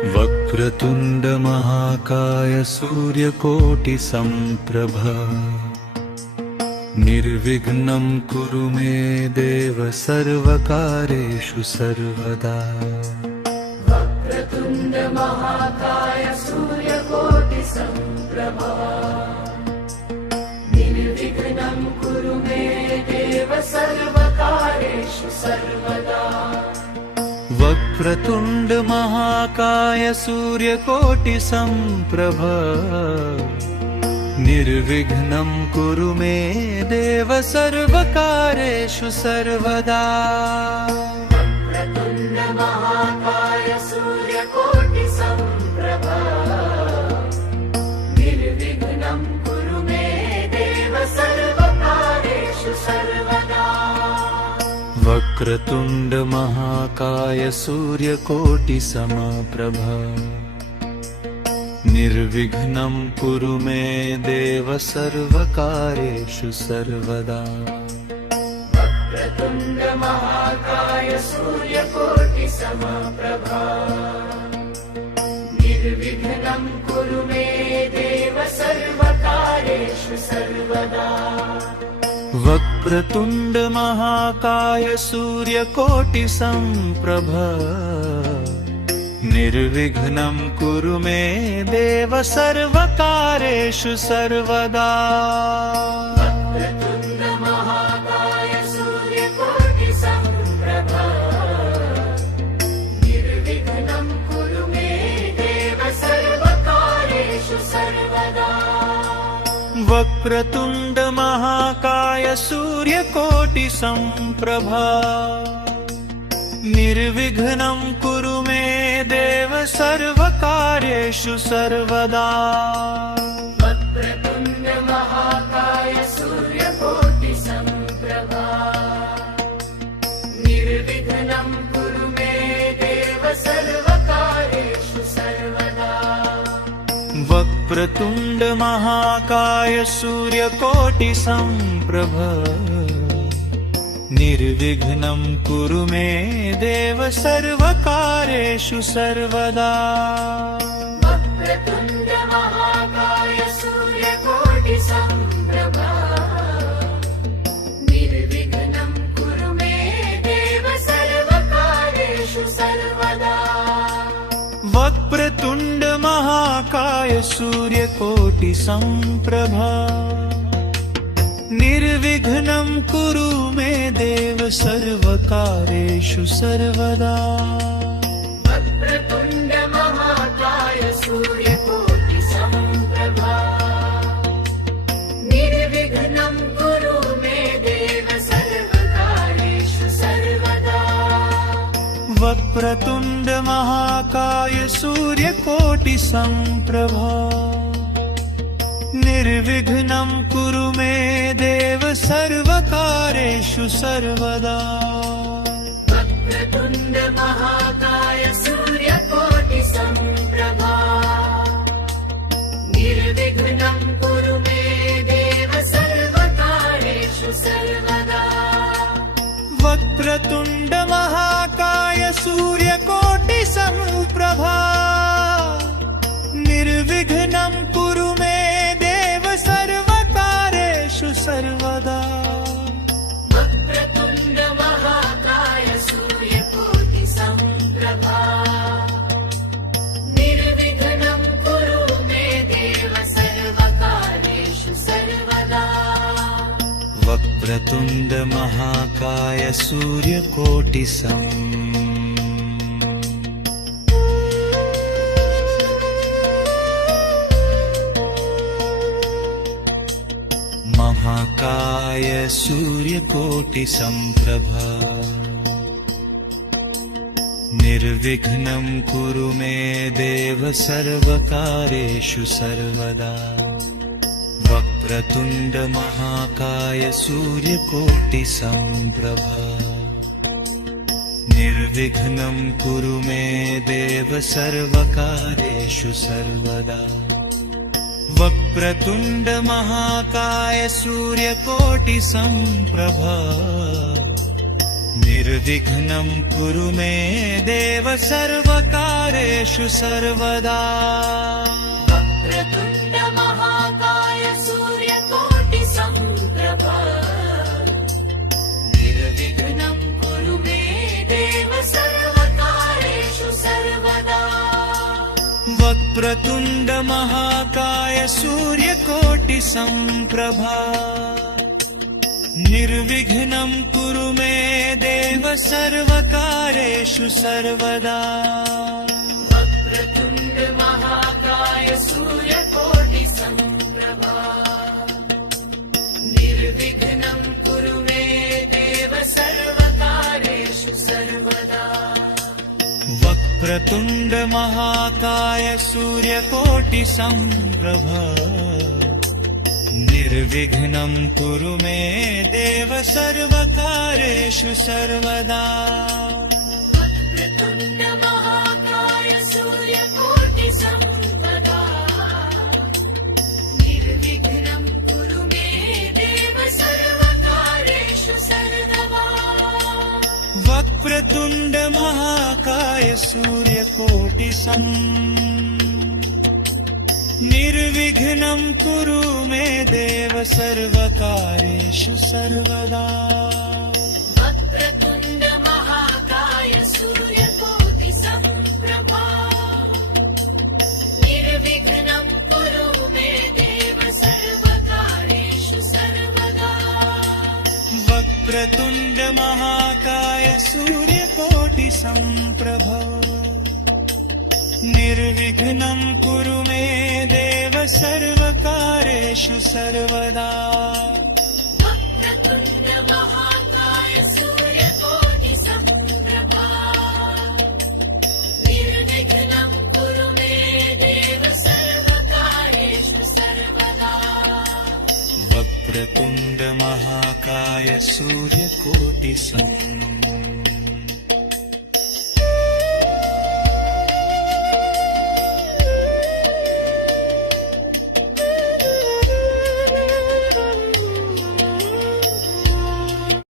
वक्रतुंड महाकाय सूर्यकोटि समप्रभा निर्विघ्नं कुरु मे देव सर्वकार्येषु सर्वदा। वक्रतुंड महाकाय सूर्यकोटि समप्रभा निर्विघ्नं कुरु मे देव सर्वकार्येषु सर्वदा। वक्रतुंड महाकाय सूर्यकोटि समप्रभा निर्विघ्नं कुरु मे देव सर्वकार्येषु सर्वदा। वक्रतुंड महाकाय सूर्यकोटि समप्रभा निर्विघ्नं कुरु मे देव सर्वकार्येषु सर्वदा। वक्रतुंड महाकाय सूर्यकोटि समप्रभा निर्विघ्नं कुरु मे देव सर्वकार्येषु सर्वदा। वक्रतुंड महाकाय सूर्यकोटि समप्रभा निर्विघ्नं कुरु मे देव सर्वकार्येषु सर्वदा। वक्रतुंड महाकाय सूर्यकोटि समप्रभा निर्विघ्नं कुरु मे देव सर्वकार्येषु सर्वदा। वक्रतुंड महाकाय सूर्यकोटि समप्रभा निर्विघ्नं कुरु मे देव सर्वकार्येषु सर्वदा। वक्रतुंड महाकाय सूर्यकोटि समप्रभा निर्विघ्नं कुरु मे देव सर्वकार्येषु सर्वदा। वक्रतुंड महाकाय सूर्यकोटि समप्रभा निर्विघ्नं कुरु मे देव सर्वकार्येषु सर्वदा। वक्रतुंड महाकाय सूर्यकोटि समप्रभा निर्विघ्नं कुरु मे देव सर्वकार्येषु सर्वदा। वक्रतुंड महाकाय सूर्यकोटि समप्रभा निर्विघ्नं कुरु मे देव सर्वकार्येषु सर्वदा। वक्रतुंड महाकाय सूर्यकोटि समप्रभा निर्विघ्नं कुरु मे देव सर्वकार्येषु सर्वदा। वक्रतुंड महाकाय सूर्यकोटि समप्रभा निर्विघ्नं कुरु मे देव सर्वकार्येषु सर्वदा। वक्रतुंड महाकाय सूर्यकोटि समप्रभा निर्विघ्नं कुरु मे देव सर्वकार्येषु सर्वदा। वक्रतुंड महाकाय सूर्यकोटि समप्रभा निर्विघ्नं कुरु मे देव सर्वकार्येषु सर्वदा। वक्रतुंड महाकाय सूर्यकोटि समप्रभा निर्विघ्नं कुरु मे देव सर्वकार्येषु सर्वदा। वक्रतुंड महाकाय सूर्यकोटि समप्रभा निर्विघ्नं कुरु मे देव सर्वकार्येषु सर्वदा। वक्रतुंड महाकाय सूर्यकोटि महाकाय सूर्यकोटि समप्रभा निर्विघ्नं कुरु मे देव सर्वकार्येषु सर्वदा। वक्रतुंड महाकाय सूर्यकोटि समप्रभा निर्विघ्नं कुरु मे देव सर्वकार्येषु सर्वदा। वक्रतुंड महाकाय सूर्यकोटि समप्रभा निर्विघ्नं कुरु मे देव सर्वकार्येषु सर्वदा वक्रतुण्ड महाकाय सूर्यकोटि समप्रभा निर्विघ्नं कुरु मे देव सर्वकार्येषु सर्वदा वक्रतुण्ड महाकाय सूर्यकोटि संप्रभा निर्विघ्नं कुरु मे देव सर्वकार्येषु सर्वदा वक्रतुण्ड महाकाय सूर्यकोटि समप्रभा निर्विघ्नं कुरु मे देव सर्वकार्येषु सर्वदा वक्रतुण्ड महाकाय सूर्यकोटि संप्रभा निर्विघ्नं कुरु मे देव सर्वकार्येषु सर्वदा वक्रतुण्ड महाकाय सूर्यकोटि समप्रभा निर्विघ्नं कुरु मे देव सर्वकार्येषु सर्वदा वक्रतुण्ड महाकाय सूर्यकोटि निर्विघ्नं कुरु मे देव सर्वकार्येषु सर्वदा वक्रतुण्ड महाकाय सूर्यकोटि समप्रभा निर्विघ्नं कुरु मे देव सर्वकार्येषु सर्वदा वक्रतुण्ड महाकाय सूर्यकोटि संप्रभा निर्विघ्नं कुरु मे देव सर्वकार्येषु सर्वदा वक्रतुण्ड महाकाय सूर्यकोटि समप्रभा निर्विघ्नं कुरु मे देव सर्वकार्येषु सर्वदा वक्रतुण्ड महाकाय सूर्यकोटि